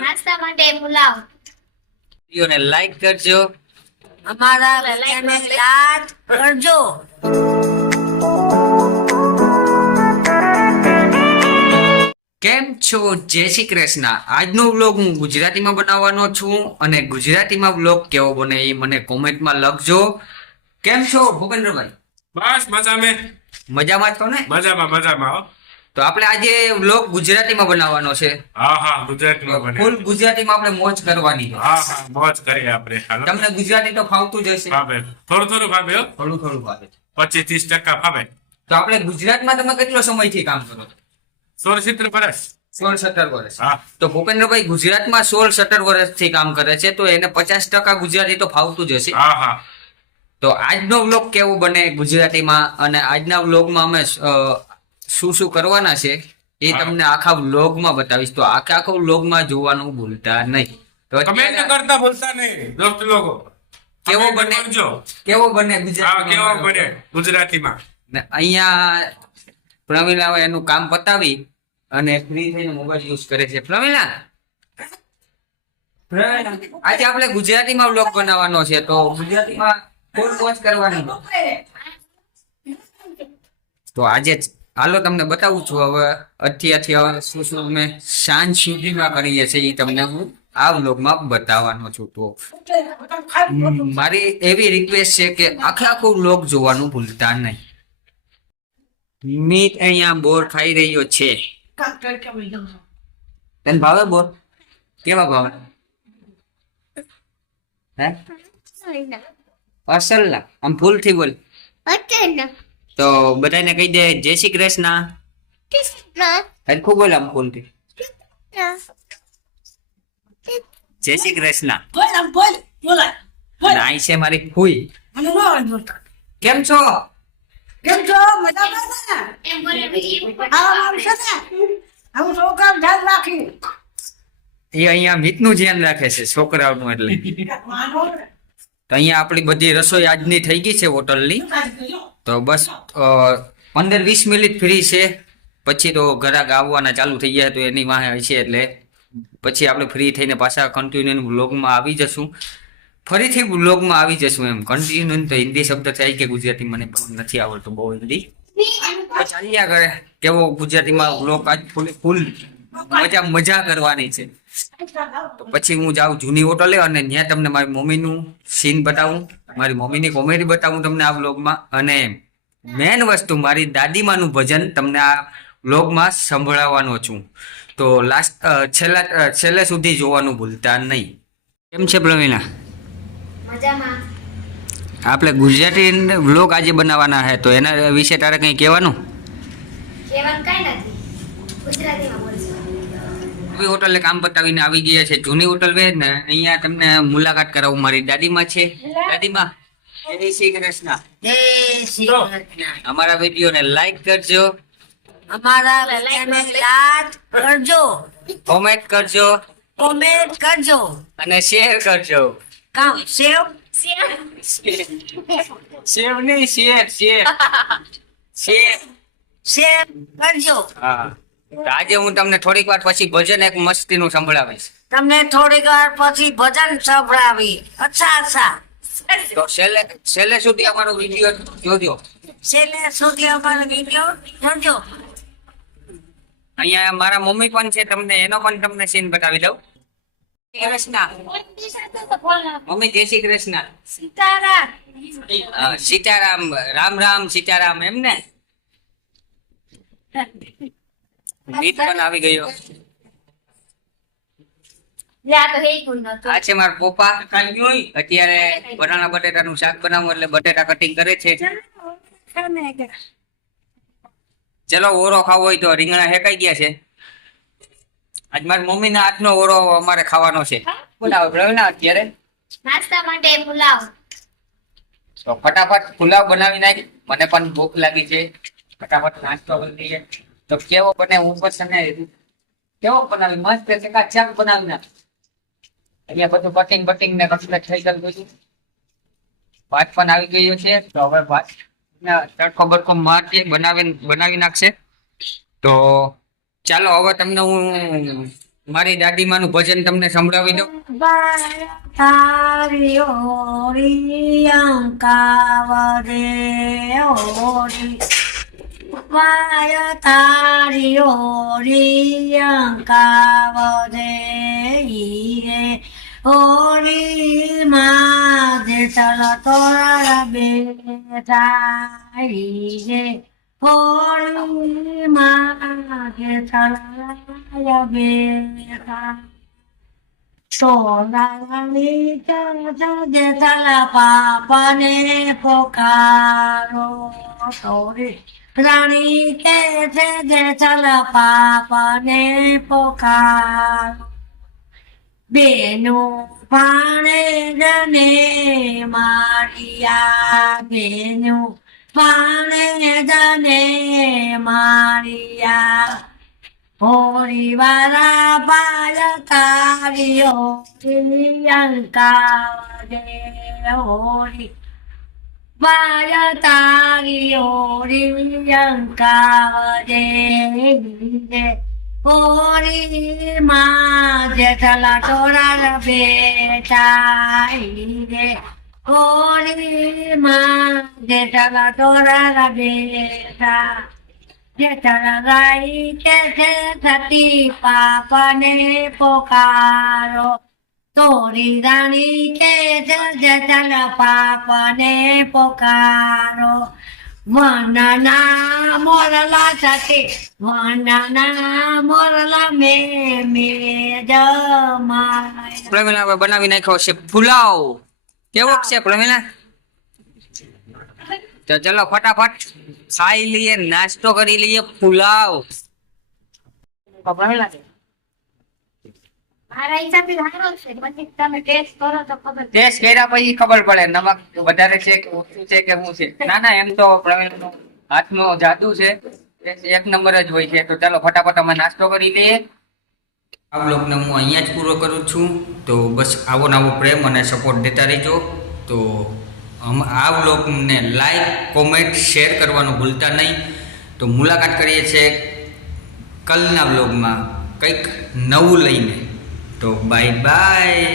નાસ્તા માટે પુલાવ. વિડીયોને લાઈક કરજો, અમારા વિડીયોને લાઈક કરજો. કેમ છો? જય શ્રી કૃષ્ણ. આજનો વ્લોગ હું ગુજરાતીમાં બનાવવાનો છું અને ગુજરાતીમાં વ્લોગ કેવો બને એ મને કોમેન્ટમાં લખજો. કેમ છો ભૂપેન્દ્રભાઈ? બસ મજામાં. મજામાં છો ને? મજામાં હો. તો આપણે આજે વ્લોગ ગુજરાતીમાં બનાવવાનો છે. હા ગુજરાતીમાં બને. ફૂલ ગુજરાતીમાં આપણે મોજ કરવાની છે. હા મોજ કરીએ આપણે. હાલો. તમને ગુજરાતી તો ફાવતું જ હશે? ભાવે થોડું ભાવે હો. થોડું ભાવે. 25-30% ભાવે. તો આપણે ગુજરાતમાં તમે કેટલો સમયથી કામ કરો છો? 16-17 વર્ષ. 16-17 વર્ષ. હા. તો ભૂપેન્દ્રભાઈ ગુજરાતમાં 16-17 વર્ષથી કામ કરે છે, તો એને 50% ગુજરાતી તો ફાવતું જ હશે. હા તો આજનો વ્લોગ કેવો બને ગુજરાતીમાં અને આજના વ્લોગમાં અમે શું કરવાના છે એ તમને આખા વ્લોગમાં બતાવીશ. તો આખો વ્લોગમાં જોવાનું ભૂલતા નહીં. તો કમેન્ટ કરતા ભૂલતા નહીં દોસ્ત લોકો. કેવો બને કેવો બને ગુજરાતી ગુજરાતીમાં. ને અહીંયા પ્રવીણા એનું કામ પતાવી અને ફ્રી થઈને મોબાઈલ યુઝ કરે છે. પ્રવીણા આજે આપણે ગુજરાતીમાં વ્લોગ બનાવવાનો છે, તો ગુજરાતીમાં ફૂલ વોચ કરવાની. તો આજે હાલો તમને બતાવું છું. હવે અત્યારથી હવે શું અમે સાંજ સુધીમાં કરીએ છીએ એ તમને હું આ વ્લોગમાં બતાવવાનો છું. તો મારી એવી રિક્વેસ્ટ છે કે આખો વ્લોગ જોવાનું ભૂલતા નહીં. મીત અહીંયા બોર ખાઈ રહ્યો છે. તને ભાવે બોર? કેવા ભાવે? હે અસલ ના? આમ ફૂલ થી બોલ. તો બધાને કહી દે જય શ્રી કૃષ્ણ. હરખું બોલ આમ ફૂલ થી. જય શ્રી કૃષ્ણ. નાઈ છે મારી ફૂઈ. કેમ છો? કેમ છો? મજામાં ને? એમ બોલે બીજી આરામ છે ને? હું છોકરા ધ્યાન રાખી. એ અહીંયા મીતનું ધ્યાન રાખે છે છોકરાઓનું. એટલે તો અહીંયા આપણી બધી રસોઈ આજની થઈ ગઈ છે હોટલની. તો બસ 15-20 મિનિટ ફ્રી છે, પછી તો ઘરાક આવવાના ચાલુ થઈ ગયા. તો એની વાહે હશે એટલે પછી આપણે ફ્રી થઈને પાછા કન્ટિન્યુ વ્લોગમાં આવી જશું. ફરીથી વ્લોગમાં આવી જશું. એમ કન્ટિન્યુ તો હિન્દી શબ્દ થાય કે ગુજરાતી મને નથી આવડતું બહુ હિન્દી. ચાલ્યા કરે કેવો ગુજરાતીમાં વ્લોગ આજ ફૂલ મજા કરવાની છે. તો પછી હું જાઉં જૂની હોટલે અને ત્યાં તમને મારી મમ્મીનું સીન બતાવું, મારી મમ્મીની કોમેડી બતાવું તમને આ વ્લોગમાં. અને મેન વસ્તુ મારી દાદીમાનું ભજન તમને આ વ્લોગમાં સંભળાવવાનો છું. તો છેલ્લે સુધી જોવાનું ભૂલતા નહીં. કેમ છે પ્રવીણા? મજામાં. આપણે ગુજરાતી વ્લોગ આજે બનાવવાના છે, તો એના વિશે તારે કંઈ કહેવાનું? કહેવાનું કાંઈ નથી. ગુજરાતીમાં બોલશું. નવી હોટલે કામ પતાવીને આવી ગયા છે. જૂની હોટલ વેર ને અહીંયા તમને મુલાકાત કરાવું. મારી દાદીમાં છે. દાદીમાં જય શ્રી કૃષ્ણ. જય શ્રી કૃષ્ણ. અમારા વિડીયોને લાઈક કરજો, અમારા વિડીયોને લાઈક કરજો, કોમેન્ટ કરજો કોમેન્ટ કરજો અને શેર કરજો. કામ સેવ શેર નહીં, શેર. શેર કરજો. હા. તો આજે હું તમને થોડીક વાર પછી ભજન એક મસ્તીનું સંભળાવીશ. તમને થોડીક વાર પછી ભજન સંભળાવી. અચ્છા તો છેલ્લે સુધી અમારો વિડીયો જોજો. છેલ્લે સુધી અમારો વિડીયો જોજો. અહીંયા મારા મમ્મી પણ છે, તમને એનો પણ તમને સીન બતાવી દઉં. કૃષ્ણ મમ્મી, જય શ્રી કૃષ્ણ. સીતારામ. રામ રામ સીતારામ. એમ ને ગીત પણ આવી ગયો. આ છે મારા પપ્પા. અત્યારે બનાના બટેટાનું શાક બનાવું એટલે બટેટા કટિંગ કરે છે. ચલો ઓરો ખાવો હોય તો રીંગણા હેકાઈ ગયા છે. આજ મારી મમ્મી ના હાથનો ઓરો અમારે ખાવાનો છે. બોલાવો પ્રવીણા અત્યારે નાસ્તા માટે પુલાવ. તો ફટાફટ પુલાવ બનાવી નાખ. મને પણ ભૂખ લાગી છે. ફટાફટ નાસ્તો કરી દઈએ. તો કેવો બને હું પણ કેવો બનાવી મસ્ત ચકાચક બનાવી નાખ. અહીંયા બધું કટિંગ ને કમ્પ્લીટ થઈ ગયું બધું. ભાત પણ આવી ગયો છે. તો હવે ભાત તડકો બડકો મારતી બનાવી નાખશે. તો ચાલો હવે તમને હું મારી દાદીમાનું ભજન તમને સંભળાવી દઉં. તારી ઓરી અંકાવરે ઓરી વાય તારી ઓરી અંકાવરે રે ઓરી માધે ચલ તોરા બેઠા રે ઓરી માધે ચલ બેઠા સોનાની જલા પાપને પોકારો તોરી રાણી કે છે જે ચલા પાપને પોકારો બેનો પાણે જને મારિયા બેનો પાણે જને મારિયા હોરી વારા બાળ તારીઓ અંકાવરે હોરી બાળ તારીઓ અંકાવરે હોરી માં જેઠલા તોરા બેટા રે હોરી માં જેઠલા તોરા બેટા જેઠલા ગાઈ કે છે થતી પાપને પોકારો તોરી રાણી કે છે જેઠલા પાપને પોકારો વનના મોરલા સાથે વનના મોરલા મે જમાય. પ્રવીણા હવે બનાવી નાખ્યો છે પુલાવ. કેવો છે પ્રવીણા? તો ચલો ફટાફટ ખાઈ લઈએ, નાસ્તો કરી લઈએ. પુલાવ મારા હિસાબથી સારો છે. પછી તમે ટેસ્ટ કરો તો ખબર પડે. ટેસ્ટ કર્યા પછી ખબર પડે નમક વધારે છે કે ઓછું છે કે શું છે. ના ના, એમ તો પ્રવીણનો હાથનો જાદુ છે, એક નંબર જ હોય છે. તો ચાલો ફટાફટ અમે નાસ્તો કરી લઈએ. આ બ્લોગને હું અહીંયા જ પૂરો કરું છું. તો બસ આવો નવો પ્રેમ અને સપોર્ટ દેતા રહેજો. તો આ બ્લોગને લાઈક, કોમેન્ટ, શેર કરવાનું ભૂલતા નહીં. તો મુલાકાત કરીએ છીએ કલના બ્લોગમાં કંઈક નવું લઈને. તો બાય બાય.